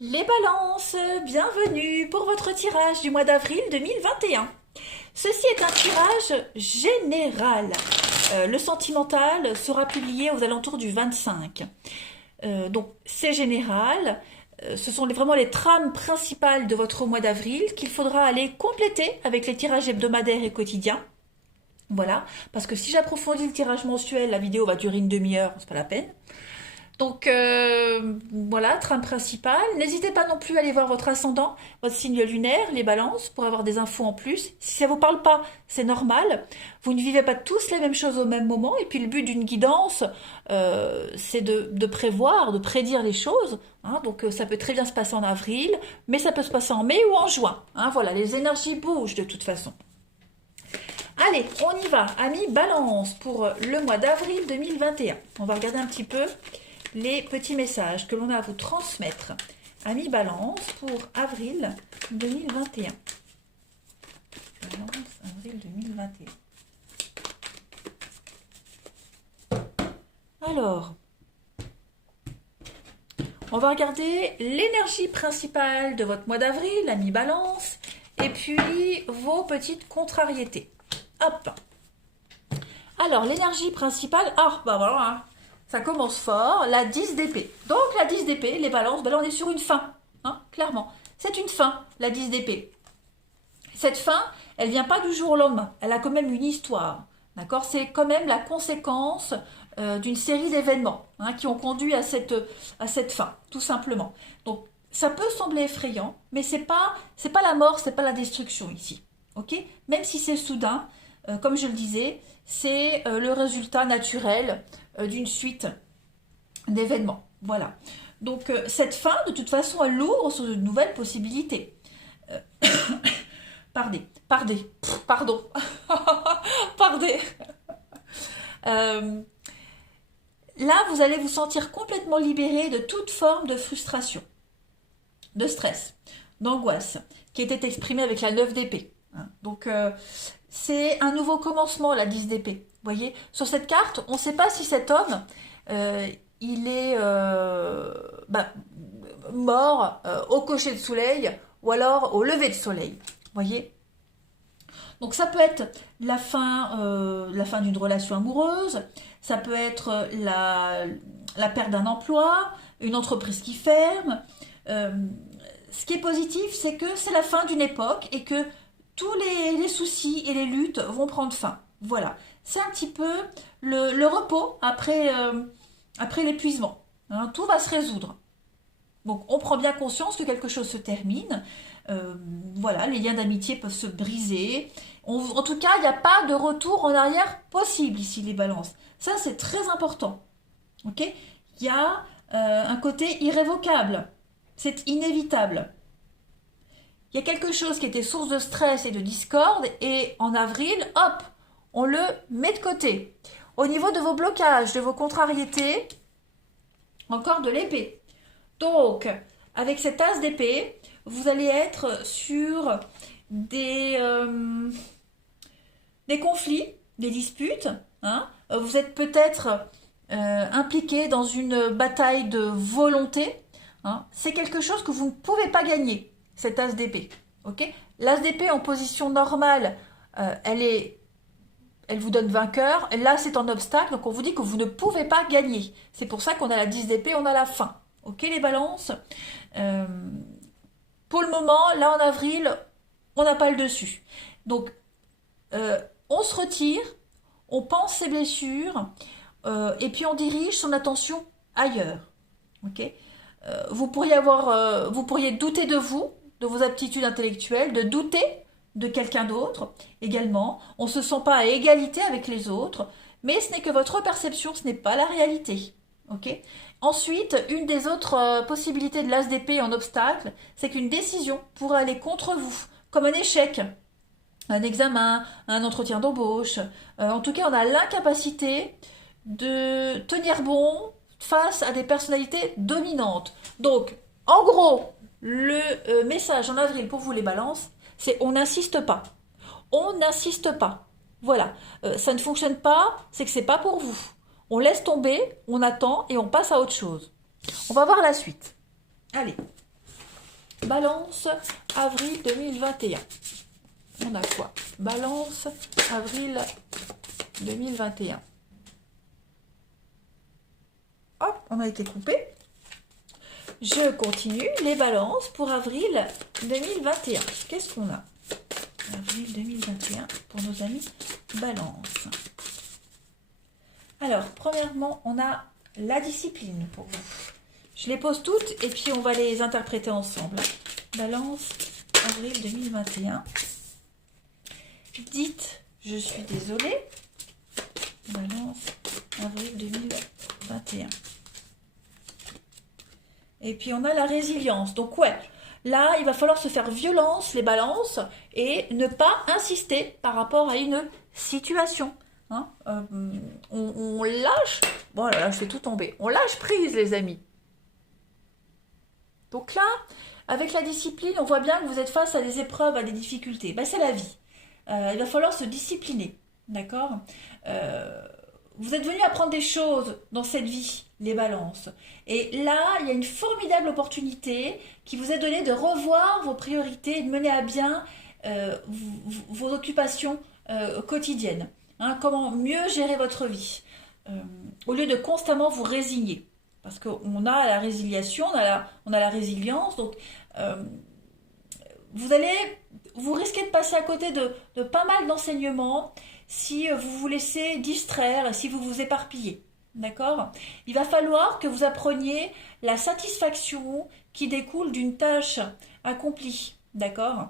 Les balances, bienvenue pour votre tirage du mois d'avril 2021. Ceci est un tirage général. Le sentimental sera publié aux alentours du 25. Donc c'est général. Ce sont vraiment les trames principales de votre mois d'avril qu'il faudra aller compléter avec les tirages hebdomadaires et quotidiens. Voilà, parce que si j'approfondis le tirage mensuel, la vidéo va durer une demi-heure, c'est pas la peine. Donc voilà, trame principale. N'hésitez pas non plus à aller voir votre ascendant, votre signe lunaire, les balances, pour avoir des infos en plus. Si ça ne vous parle pas, c'est normal. Vous ne vivez pas tous les mêmes choses au même moment. Et puis le but d'une guidance, c'est de prévoir, de prédire les choses. Hein. Donc ça peut très bien se passer en avril, mais ça peut se passer en mai ou en juin. Hein. Voilà, les énergies bougent de toute façon. Allez, on y va, amis balance, pour le mois d'avril 2021. On va regarder un petit peu les petits messages que l'on a à vous transmettre. Amis balance pour avril 2021. Balance, avril 2021. Alors, on va regarder l'énergie principale de votre mois d'avril, amis balance, et puis vos petites contrariétés. Hop. Alors, l'énergie principale, bah voilà, hein. Ça commence fort, la 10 d'épée. Donc la 10 d'épée, les balances, ben là on est sur une fin, hein, clairement. C'est une fin, la 10 d'épée. Cette fin, elle vient pas du jour au lendemain, elle a quand même une histoire. D'accord. C'est quand même la conséquence d'une série d'événements hein, qui ont conduit à cette fin, tout simplement. Donc ça peut sembler effrayant, mais c'est pas la mort, c'est pas la destruction ici. Ok. Même si c'est soudain, comme je le disais, c'est le résultat naturel d'une suite d'événements. Voilà. Donc cette fin, de toute façon, elle ouvre sur de nouvelles possibilités. Pardon. Pardon. Là, vous allez vous sentir complètement libéré de toute forme de frustration, de stress, d'angoisse, qui était exprimée avec la 9 d'épée. Donc, c'est un nouveau commencement, la 10 d'épée. Vous voyez, sur cette carte, on ne sait pas si cet homme, il est mort au coucher de soleil ou alors au lever de soleil. Vous voyez. Donc ça peut être la fin d'une relation amoureuse, ça peut être la perte d'un emploi, une entreprise qui ferme. Ce qui est positif, c'est que c'est la fin d'une époque et que tous les soucis et les luttes vont prendre fin. Voilà. C'est un petit peu le repos après l'épuisement. Hein, tout va se résoudre. Donc on prend bien conscience que quelque chose se termine. Voilà, les liens d'amitié peuvent se briser. En tout cas, il n'y a pas de retour en arrière possible ici, les balances. Ça, c'est très important. Ok. Il y a un côté irrévocable. C'est inévitable. Il y a quelque chose qui était source de stress et de discorde et en avril, hop, on le met de côté. Au niveau de vos blocages, de vos contrariétés, encore de l'épée. Donc, avec cet as d'épée, vous allez être sur des conflits, des disputes. Hein. Vous êtes peut-être impliqué dans une bataille de volonté. Hein. C'est quelque chose que vous ne pouvez pas gagner, cet as d'épée. Okay. L'as d'épée en position normale, elle vous donne vainqueur. Là, c'est en obstacle, donc on vous dit que vous ne pouvez pas gagner. C'est pour ça qu'on a la 10 d'épée, on a la fin. Ok, les balances. Pour le moment, là en avril, on n'a pas le dessus. Donc, on se retire, on pense ses blessures, et puis on dirige son attention ailleurs. Ok. Vous pourriez douter de vous, de vos aptitudes intellectuelles, de douter de quelqu'un d'autre également. On ne se sent pas à égalité avec les autres, mais ce n'est que votre perception, ce n'est pas la réalité. Ok. Ensuite, une des autres possibilités de l'as d'épée en obstacle, c'est qu'une décision pourrait aller contre vous, comme un échec, un examen, un entretien d'embauche. En tout cas, on a l'incapacité de tenir bon face à des personnalités dominantes. Donc, en gros, le message en avril pour vous les balances, c'est on n'insiste pas. On n'insiste pas. Voilà. Ça ne fonctionne pas, c'est que c'est pas pour vous. On laisse tomber, on attend et on passe à autre chose. On va voir la suite. Allez. Balance, avril 2021. On a quoi? Balance, avril 2021. Hop, on a été coupé. Je continue les balances pour avril 2021. Qu'est-ce qu'on a? Avril 2021 pour nos amis balance. Alors, premièrement, on a la discipline pour vous. Je les pose toutes et puis on va les interpréter ensemble. Balance, avril 2021. Dites, je suis désolée. Balance, avril 2021. Et puis on a la résilience. Donc ouais, là il va falloir se faire violence, les balances, et ne pas insister par rapport à une situation. Hein, on lâche, bon là je fais tout tomber, on lâche prise les amis. Donc là, avec la discipline, on voit bien que vous êtes face à des épreuves, à des difficultés. Ben, c'est la vie. Il va falloir se discipliner, d'accord? Vous êtes venu apprendre des choses dans cette vie, les balances. Et là, il y a une formidable opportunité qui vous est donnée de revoir vos priorités et de mener à bien vos occupations quotidiennes. Hein, comment mieux gérer votre vie, au lieu de constamment vous résigner. Parce qu'on a la résiliation, on a la résilience, donc vous risquez de passer à côté de pas mal d'enseignements si vous vous laissez distraire, si vous vous éparpillez. D'accord? Il va falloir que vous appreniez la satisfaction qui découle d'une tâche accomplie. D'accord?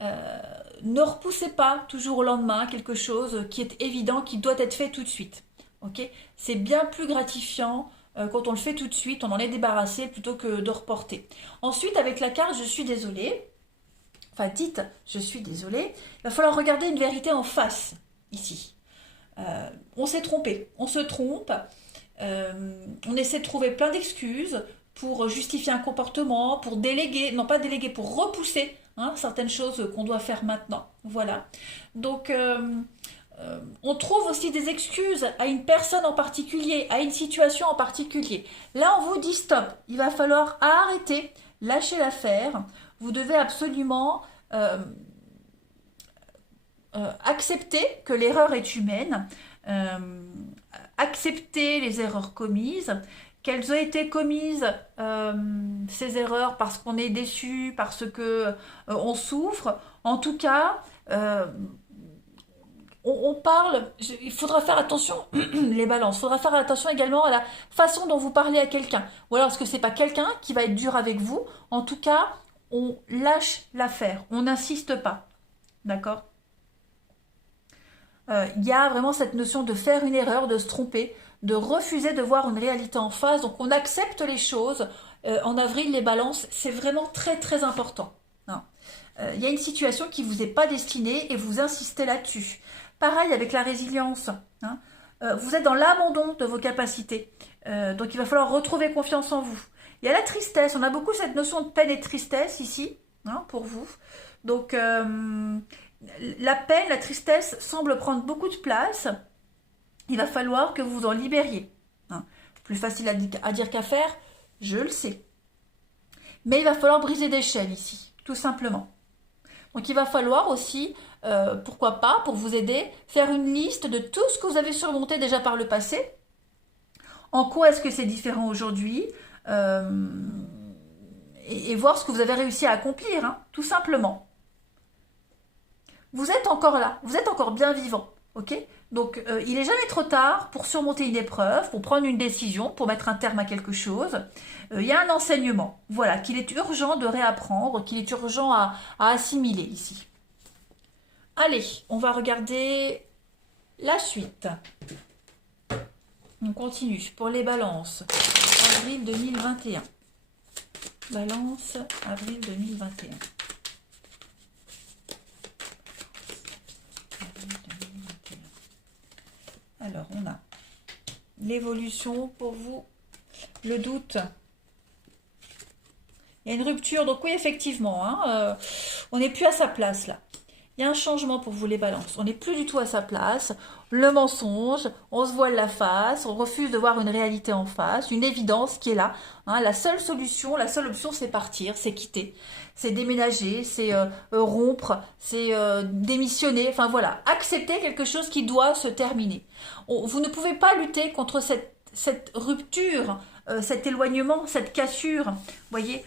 Ne repoussez pas toujours au lendemain quelque chose qui est évident, qui doit être fait tout de suite. Okay? C'est bien plus gratifiant quand on le fait tout de suite, on en est débarrassé plutôt que de reporter. Ensuite, avec la carte « Je suis désolée », enfin dites « Je suis désolée », il va falloir regarder une vérité en face, ici. On s'est trompé, on se trompe, on essaie de trouver plein d'excuses pour justifier un comportement, pour déléguer, non pas déléguer, pour repousser certaines choses qu'on doit faire maintenant. Voilà. Donc, on trouve aussi des excuses à une personne en particulier, à une situation en particulier. Là, on vous dit stop. Il va falloir arrêter, lâcher l'affaire. Vous devez absolument accepter que l'erreur est humaine, accepter les erreurs commises, qu'elles ont été commises, ces erreurs, parce qu'on est déçu, parce que on souffre. En tout cas, on parle, il faudra faire attention, les balances, il faudra faire attention également à la façon dont vous parlez à quelqu'un. Ou alors, est-ce que c'est pas quelqu'un qui va être dur avec vous? En tout cas, on lâche l'affaire, on n'insiste pas. D'accord? Il y a vraiment cette notion de faire une erreur, de se tromper, de refuser de voir une réalité en face. Donc, on accepte les choses. En avril, les balances, c'est vraiment très, très important. Il y a une situation qui ne vous est pas destinée et vous insistez là-dessus. Pareil avec la résilience. Vous êtes dans l'abandon de vos capacités. Donc, il va falloir retrouver confiance en vous. Il y a la tristesse. On a beaucoup cette notion de peine et de tristesse ici, pour vous. Donc, la peine, la tristesse semble prendre beaucoup de place. Il va falloir que vous vous en libériez. Plus facile à dire qu'à faire, je le sais. Mais il va falloir briser des chaînes ici, tout simplement. Donc il va falloir aussi, pourquoi pas, pour vous aider, faire une liste de tout ce que vous avez surmonté déjà par le passé. En quoi est-ce que c'est différent aujourd'hui, et voir ce que vous avez réussi à accomplir, tout simplement. Vous êtes encore là, vous êtes encore bien vivant, ok? Donc il n'est jamais trop tard pour surmonter une épreuve, pour prendre une décision, pour mettre un terme à quelque chose. Il y a un enseignement, voilà, qu'il est urgent de réapprendre, qu'il est urgent à assimiler ici. Allez, on va regarder la suite. On continue pour les balances. Avril 2021. Balance, avril 2021. Alors, on a l'évolution pour vous, le doute. Il y a une rupture, donc oui, effectivement, on n'est plus à sa place là. Il y a un changement pour vous les balances. On n'est plus du tout à sa place. Le mensonge, on se voile la face, on refuse de voir une réalité en face, une évidence qui est là. Hein. La seule solution, la seule option, c'est partir, c'est quitter, c'est déménager, c'est rompre, c'est démissionner. Enfin voilà, accepter quelque chose qui doit se terminer. Vous ne pouvez pas lutter contre cette rupture, cet éloignement, cette cassure. Vous voyez,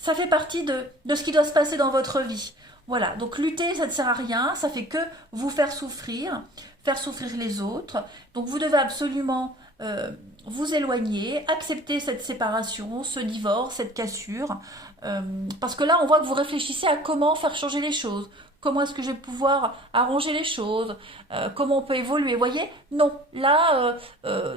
ça fait partie de ce qui doit se passer dans votre vie. Voilà, donc lutter, ça ne sert à rien, ça fait que vous faire souffrir les autres. Donc vous devez absolument vous éloigner, accepter cette séparation, ce divorce, cette cassure. Parce que là, on voit que vous réfléchissez à comment faire changer les choses. Comment est-ce que je vais pouvoir arranger les choses, comment on peut évoluer. Vous voyez, non, là,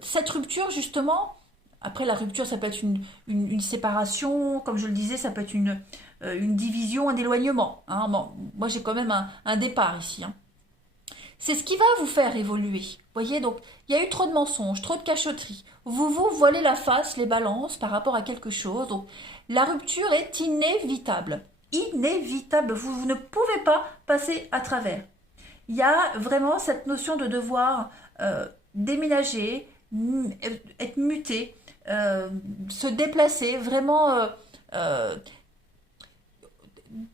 cette rupture, justement, après la rupture, ça peut être une séparation, comme je le disais, ça peut être une division, un éloignement. Hein. Bon, moi, j'ai quand même un départ ici. Hein. C'est ce qui va vous faire évoluer. Vous voyez, donc, il y a eu trop de mensonges, trop de cachotteries. Vous vous voilez la face, les balances par rapport à quelque chose. Donc, la rupture est inévitable. Inévitable. Vous ne pouvez pas passer à travers. Il y a vraiment cette notion de devoir déménager, être muté, se déplacer, vraiment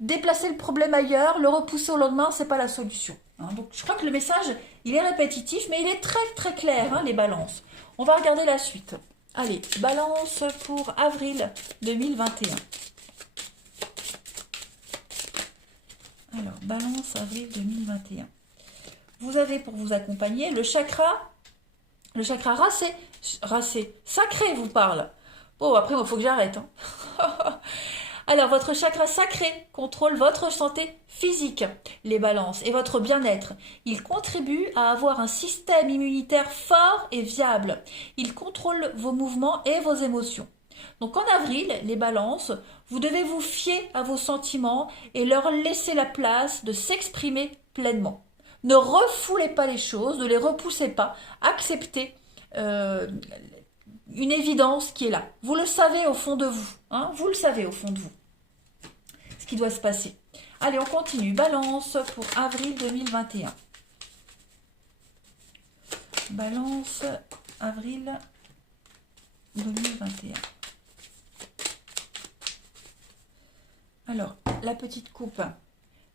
déplacer le problème ailleurs, le repousser au lendemain, c'est pas la solution. Hein. Donc je crois que le message, il est répétitif, mais il est très très clair, hein, les balances. On va regarder la suite. Allez, balance pour avril 2021. Alors, balance avril 2021. Vous avez pour vous accompagner le chakra racé, sacré vous parle. Bon, après, il faut que j'arrête. Hein. Alors, votre chakra sacré contrôle votre santé physique, les balances, et votre bien-être. Il contribue à avoir un système immunitaire fort et viable. Il contrôle vos mouvements et vos émotions. Donc en avril, les balances, vous devez vous fier à vos sentiments et leur laisser la place de s'exprimer pleinement. Ne refoulez pas les choses, ne les repoussez pas, acceptez une évidence qui est là. Vous le savez au fond de vous, hein, vous le savez au fond de vous, ce qui doit se passer. Allez, on continue. Balance pour avril 2021. Balance, avril 2021. Alors, la petite coupe,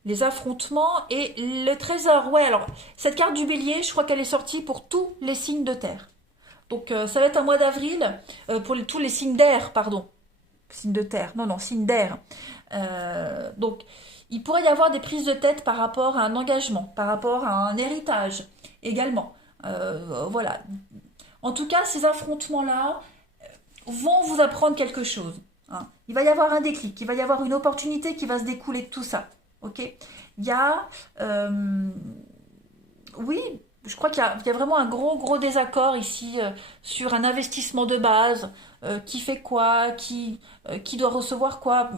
les affrontements et le trésor. Ouais, alors, cette carte du bélier, je crois qu'elle est sortie pour tous les signes de terre. Donc, ça va être un mois d'avril pour tous les signes d'air, pardon. Signes de terre, non, signes d'air. Donc, il pourrait y avoir des prises de tête par rapport à un engagement, par rapport à un héritage également. Voilà. En tout cas, ces affrontements-là vont vous apprendre quelque chose. Hein. Il va y avoir un déclic, il va y avoir une opportunité qui va se découler de tout ça. Ok ? Il y a... oui, je crois qu'il y a vraiment un gros désaccord ici sur un investissement de base. Qui fait quoi, qui doit recevoir quoi,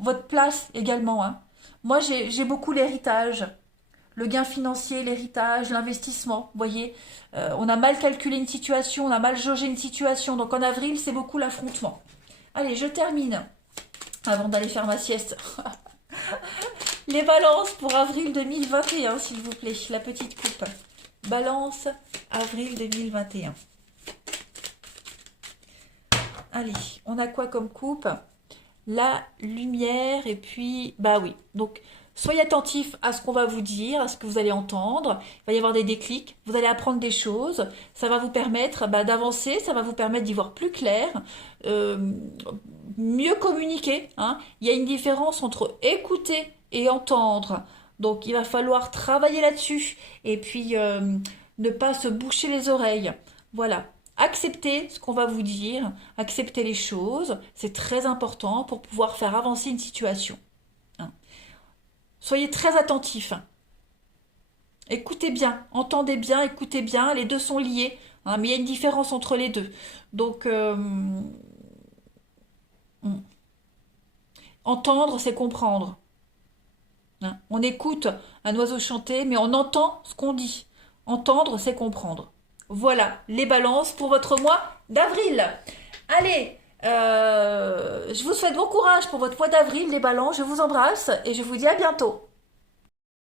votre place également. Hein. Moi, j'ai beaucoup l'héritage, le gain financier, l'héritage, l'investissement. Vous voyez, on a mal calculé une situation, on a mal jaugé une situation. Donc en avril, c'est beaucoup l'affrontement. Allez, je termine avant d'aller faire ma sieste. Les balances pour avril 2021, s'il vous plaît, la petite coupe. Balance, avril 2021. Allez, on a quoi comme coupe? La lumière et puis... Bah oui, donc soyez attentifs à ce qu'on va vous dire, à ce que vous allez entendre. Il va y avoir des déclics, vous allez apprendre des choses. Ça va vous permettre d'avancer, ça va vous permettre d'y voir plus clair, mieux communiquer. Hein. Il y a une différence entre écouter et entendre. Donc il va falloir travailler là-dessus et puis ne pas se boucher les oreilles. Voilà. Acceptez ce qu'on va vous dire, acceptez les choses, c'est très important pour pouvoir faire avancer une situation. Hein. Soyez très attentifs. Écoutez bien, entendez bien, écoutez bien, les deux sont liés, hein, mais il y a une différence entre les deux. Donc, entendre, c'est comprendre. Hein. On écoute un oiseau chanter, mais on entend ce qu'on dit. Entendre, c'est comprendre. Voilà, les balances pour votre mois d'avril. Allez, je vous souhaite bon courage pour votre mois d'avril, les balances. Je vous embrasse et je vous dis à bientôt.